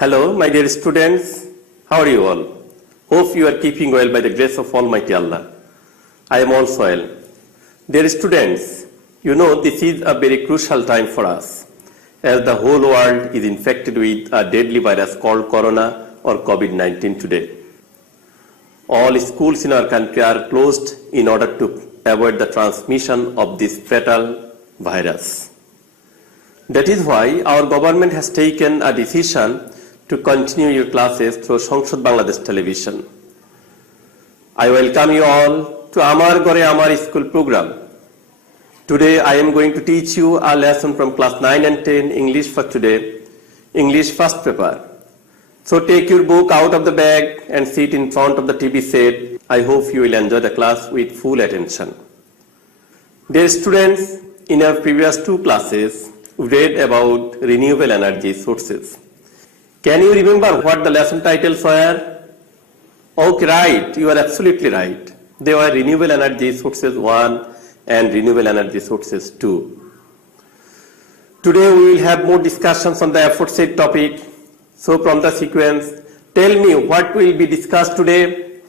Hello, my dear students. How are you all? Hope you are keeping well by the grace of Almighty Allah. I am also well. Dear students, you know this is a very crucial time for us as the whole world is infected with a deadly virus called Corona or COVID-19 today. All schools in our country are closed in order to avoid the transmission of this fatal virus. That is why our government has taken a decision to continue your classes through Sangsad Bangladesh television. I welcome you all to Amar Gore Amar School program. Today I am going to teach you a lesson from class 9 and 10 English for today, English first paper. So take your book out of the bag and sit in front of the TV set. I hope you will enjoy the class with full attention. Dear students, in our previous two classes, we read about renewable energy sources. Can you remember what the lesson titles were? Okay, right, you are absolutely right. They were renewable energy sources 1 and renewable energy sources 2. Today we will have more discussions on the aforesaid topic. So from the sequence, tell me what will be discussed today?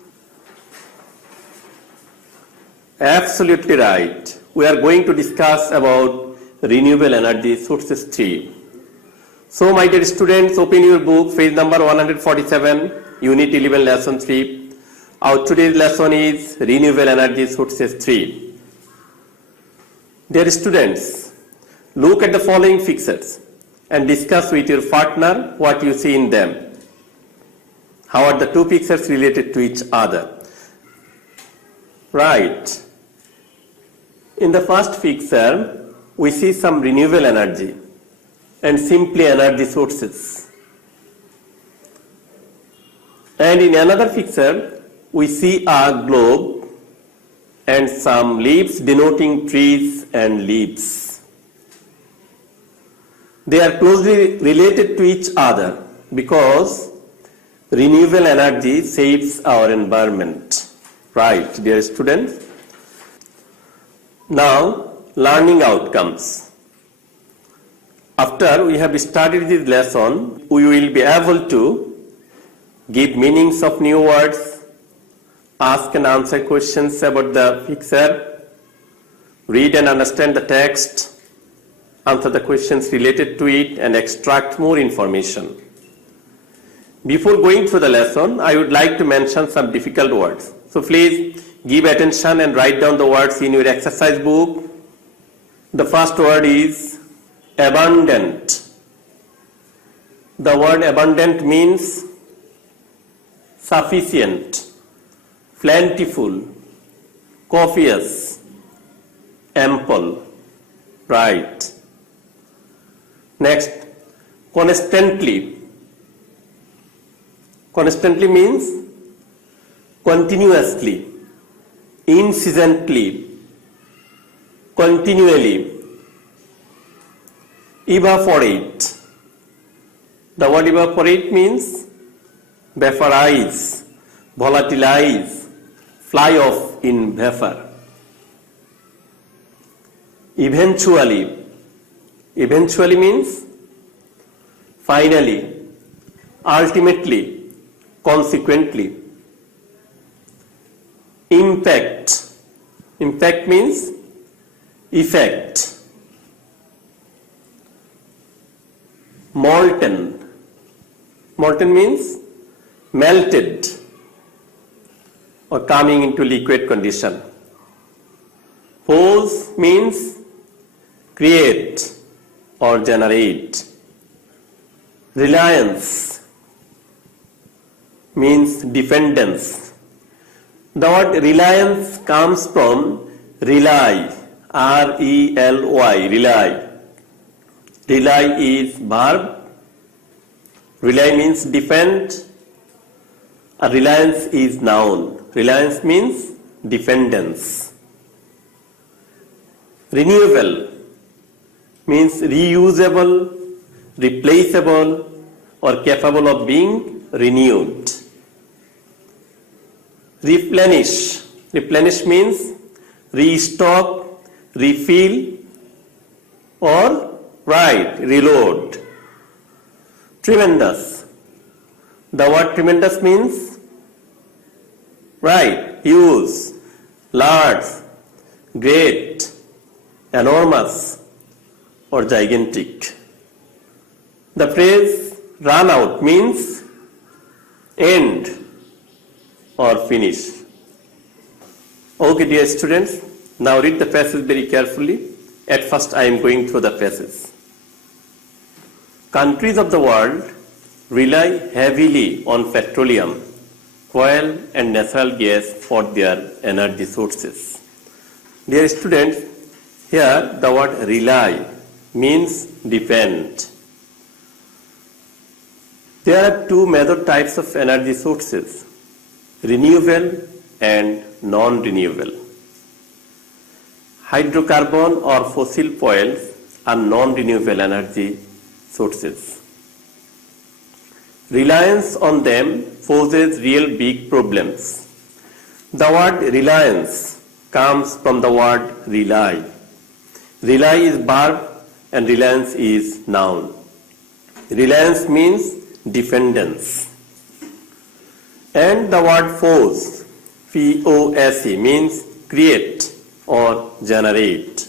Absolutely right. We are going to discuss about renewable energy sources 3. So my dear students, open your book, page number 147, Unit 11, Lesson 3. Our today's lesson is renewable energy sources 3. Dear students, look at the following figures and discuss with your partner what you see in them. How are the two pictures related to each other? Right. In the first picture, we see some renewable energy and simply energy sources. And in another picture, we see a globe and some leaves denoting trees and leaves. They are closely related to each other because renewable energy saves our environment. Right, dear students? Now, learning outcomes. After we have studied this lesson, we will be able to give meanings of new words, ask and answer questions about the picture, read and understand the text, answer the questions related to it, and extract more information. Before going through the lesson, I would like to mention some difficult words. So please give attention and write down the words in your exercise book. The first word is abundant. The word abundant means sufficient, plentiful, copious, ample. Right. Next, constantly. Constantly means continuously, incessantly, continually. Evaporate. The word evaporate means vaporize, volatilize, fly off in vapor. Eventually. Eventually means finally, ultimately, consequently. Impact. Impact means effect. Molten. Molten means melted or coming into liquid condition. Pose means create or generate. Reliance means dependence. The word reliance comes from rely, R-E-L-Y, rely. Rely is verb. Rely means depend. A reliance is noun. Reliance means dependence. Renewable means reusable, replaceable, or capable of being renewed. Replenish. Replenish means restock, refill, or reload. Tremendous. The word tremendous means, right, huge, large, great, enormous, or gigantic. The phrase run out means end or finish. Okay, dear students, now read the passage very carefully. At first, I am going through the passage. Countries of the world rely heavily on petroleum, oil, and natural gas for their energy sources. Dear students, here the word rely means depend. There are two major types of energy sources, renewable and non-renewable. Hydrocarbon or fossil fuels are non-renewable energy sources. Reliance on them poses real big problems. The word reliance comes from the word rely. Rely is verb and reliance is noun. Reliance means dependence. And the word force, P-O-S-E, means create or generate.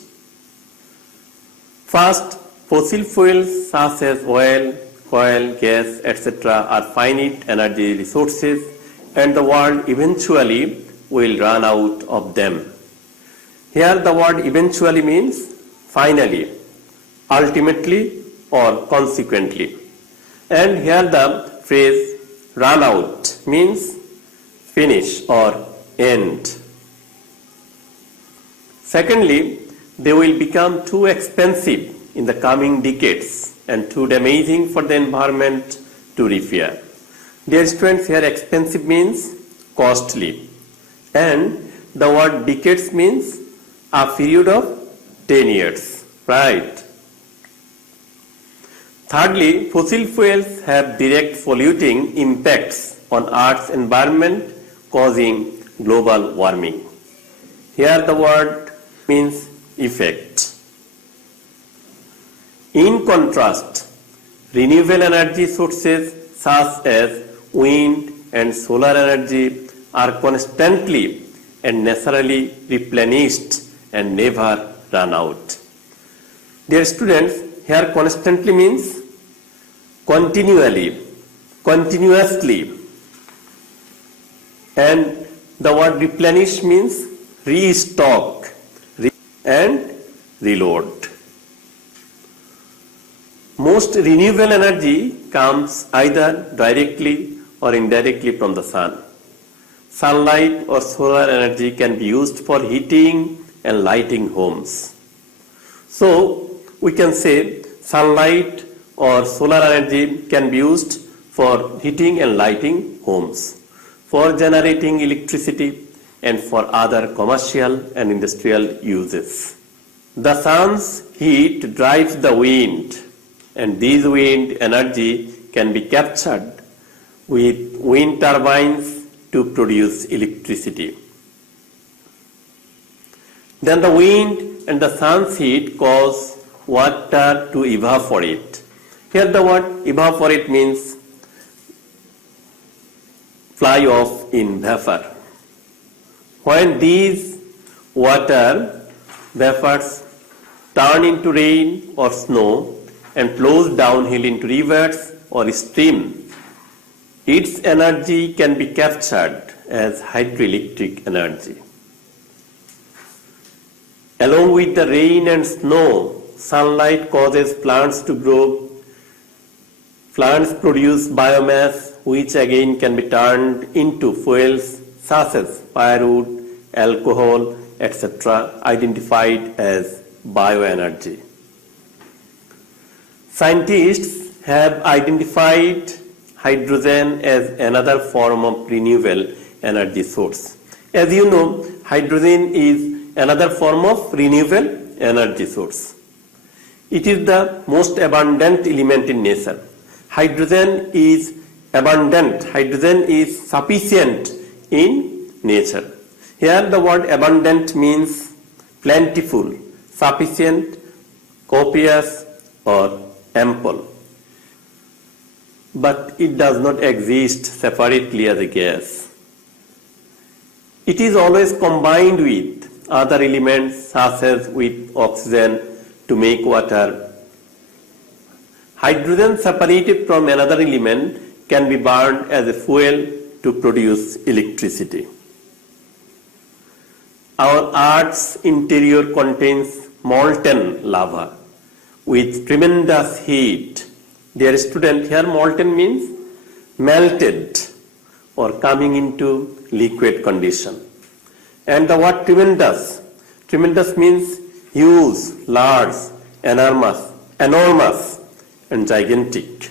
First, fossil fuels such as oil, gas, etc. are finite energy resources and the world eventually will run out of them. Here the word eventually means finally, ultimately or consequently. And here the phrase run out means finish or end. Secondly, they will become too expensive in the coming decades and too damaging for the environment to repair. Dear students, here expensive means costly and the word decades means a period of 10 years, right? Thirdly, fossil fuels have direct polluting impacts on Earth's environment causing global warming. Here the word means effect. In contrast, renewable energy sources such as wind and solar energy are constantly and naturally replenished and never run out. Dear students, here constantly means continually, continuously, and the word replenish means restock and reload. Most renewable energy comes either directly or indirectly from the sun. Sunlight or solar energy can be used for heating and lighting homes. So, we can say sunlight or solar energy can be used for heating and lighting homes, for generating electricity, and for other commercial and industrial uses. The sun's heat drives the wind, and this wind energy can be captured with wind turbines to produce electricity. Then the wind and the sun's heat cause water to evaporate. Here the word evaporate means fly off in vapor. When these water vapors turn into rain or snow and flows downhill into rivers or streams, its energy can be captured as hydroelectric energy. Along with the rain and snow, sunlight causes plants to grow. Plants produce biomass, which again can be turned into fuels such as firewood, alcohol, etc., identified as bioenergy. Scientists have identified hydrogen as another form of renewable energy source. As you know, hydrogen is another form of renewable energy source. It is the most abundant element in nature. Hydrogen is abundant, hydrogen is sufficient in nature. Here the word abundant means plentiful, sufficient, copious or ample. but it does not exist separately as a gas. It is always combined with other elements such as with oxygen to make water. Hydrogen separated from another element can be burned as a fuel to produce electricity. Our Earth's interior contains molten lava with tremendous heat. Dear student, here molten means melted or coming into liquid condition. And the word tremendous, tremendous means huge, large, enormous and gigantic.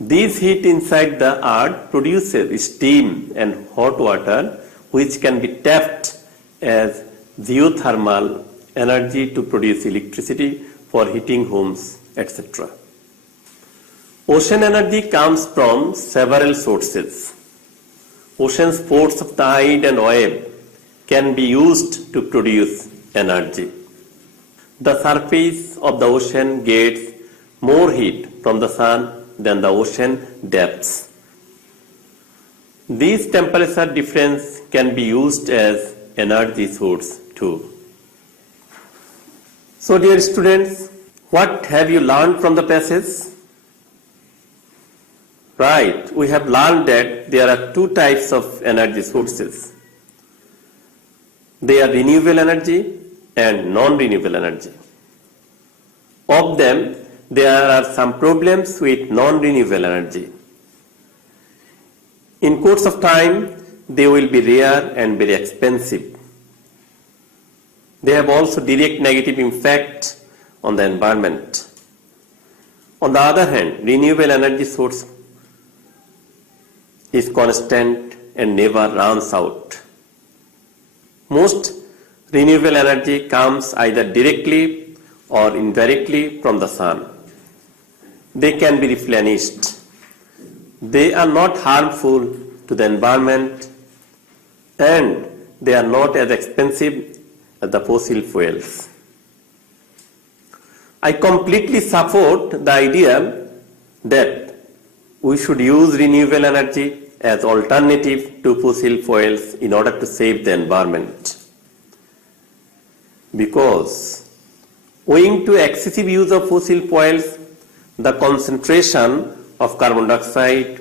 This heat inside the earth produces steam and hot water which can be tapped as geothermal energy to produce electricity for heating homes, etc. Ocean energy comes from several sources. Ocean's force of tide and wave can be used to produce energy. The surface of the ocean gets more heat from the sun than the ocean depths. This temperature difference can be used as energy source too. So dear students, what have you learned from the passage? Right, we have learned that there are two types of energy sources. They are renewable energy and non-renewable energy. Of them, there are some problems with non-renewable energy. In course of time, they will be rare and very expensive. They have also direct negative impact on the environment. On the other hand, renewable energy source is constant and never runs out. Most renewable energy comes either directly or indirectly from the sun. They can be replenished. They are not harmful to the environment and they are not as expensive as the fossil fuels. I completely support the idea that we should use renewable energy as alternative to fossil fuels in order to save the environment. Because owing to excessive use of fossil fuels, the concentration of carbon dioxide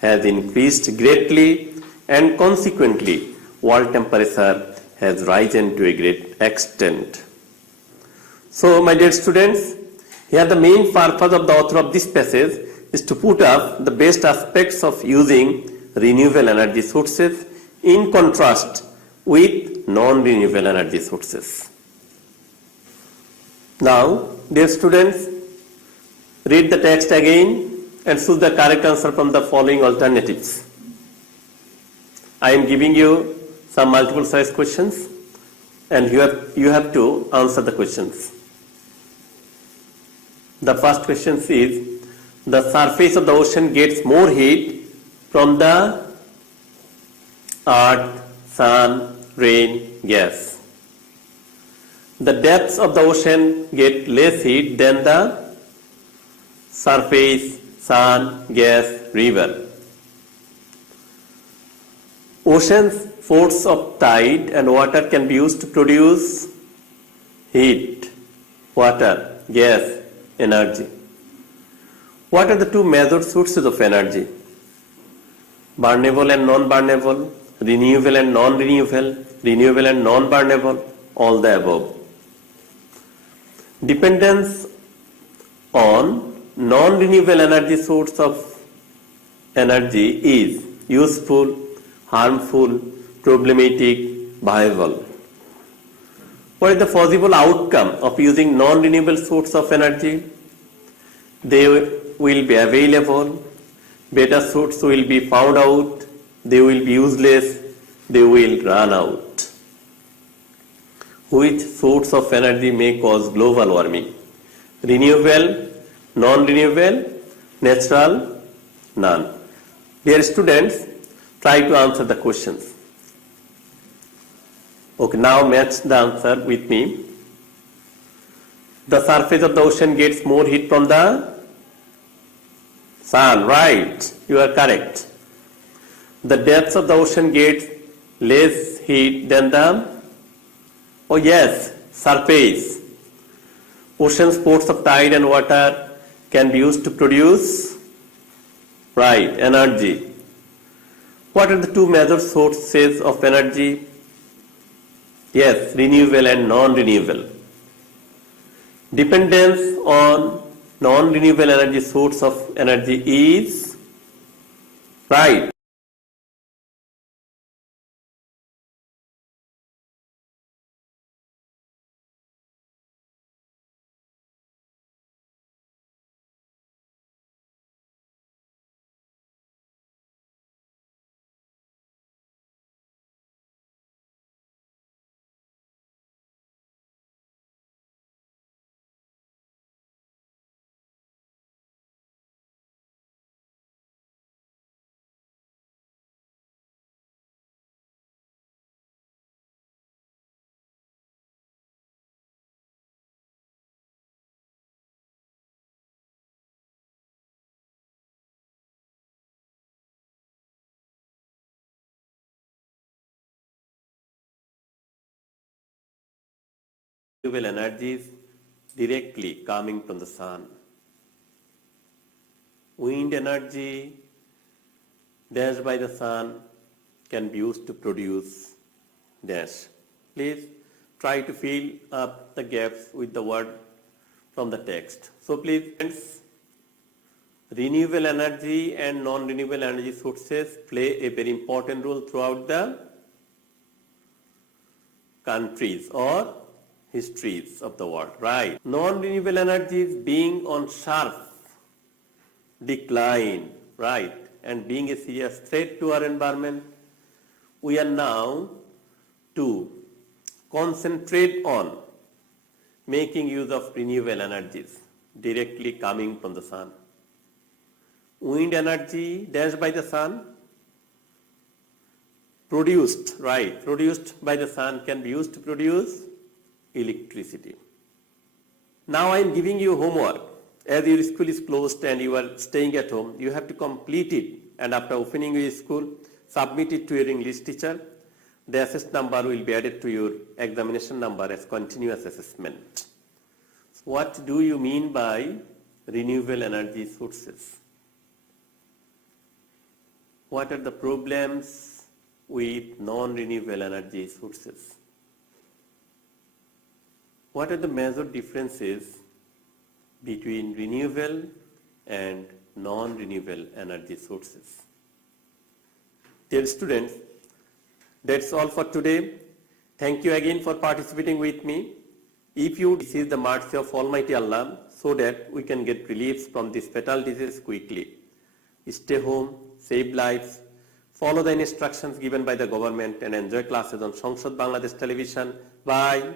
has increased greatly and consequently world temperature has risen to a great extent. So my dear students, here the main purpose of the author of this passage is to put up the best aspects of using renewable energy sources in contrast with non-renewable energy sources. Now, dear students, read the text again and choose the correct answer from the following alternatives. I am giving you some multiple choice questions and you have to answer the questions. The first question is, the surface of the ocean gets more heat from the earth, sun, rain, gas. The depths of the ocean get less heat than the surface, sun, gas, river. Ocean's force of tide and water can be used to produce heat, water, gas, energy. What are the two major sources of energy? Burnable and non-burnable, renewable and non-renewable, renewable and non-burnable, all the above. Dependence on non-renewable energy source of energy is useful, harmful, problematic, viable. What is the possible outcome of using non-renewable source of energy? They will be available, better source will be found out, they will be useless, they will run out. Which source of energy may cause global warming? Renewable, non-renewable, natural, none. Dear students, try to answer the questions. Okay, now match the answer with me. The surface of the ocean gets more heat from the Sun, right. You are correct. The depths of the ocean gets less heat than surface. Ocean sports of tide and water can be used to produce, right, energy. What are the two major sources of energy? Yes, renewable and non-renewable. Dependence on non-renewable energy source of energy is, right, renewable energies directly coming from the sun. Wind energy dashed by the sun can be used to produce dash. Please try to fill up the gaps with the word from the text. So please, friends, renewable energy and non-renewable energy sources play a very important role throughout the countries or histories of the world, right? Non-renewable energies being on sharp decline, right, and being a serious threat to our environment, we are now to concentrate on making use of renewable energies directly coming from the sun. Wind energy dashed by the sun, produced by the sun can be used to produce electricity. Now I am giving you homework. As your school is closed and you are staying at home, you have to complete it, and after opening your school, submit it to your English teacher. The assessed number will be added to your examination number as continuous assessment. What do you mean by renewable energy sources? What are the problems with non-renewable energy sources? What are the major differences between renewable and non-renewable energy sources? Dear students, that's all for today. Thank you again for participating with me. If you receive the mercy of Almighty Allah so that we can get relief from this fatal disease quickly. Stay home, save lives, follow the instructions given by the government and enjoy classes on Sangsad Bangladesh Television. Bye.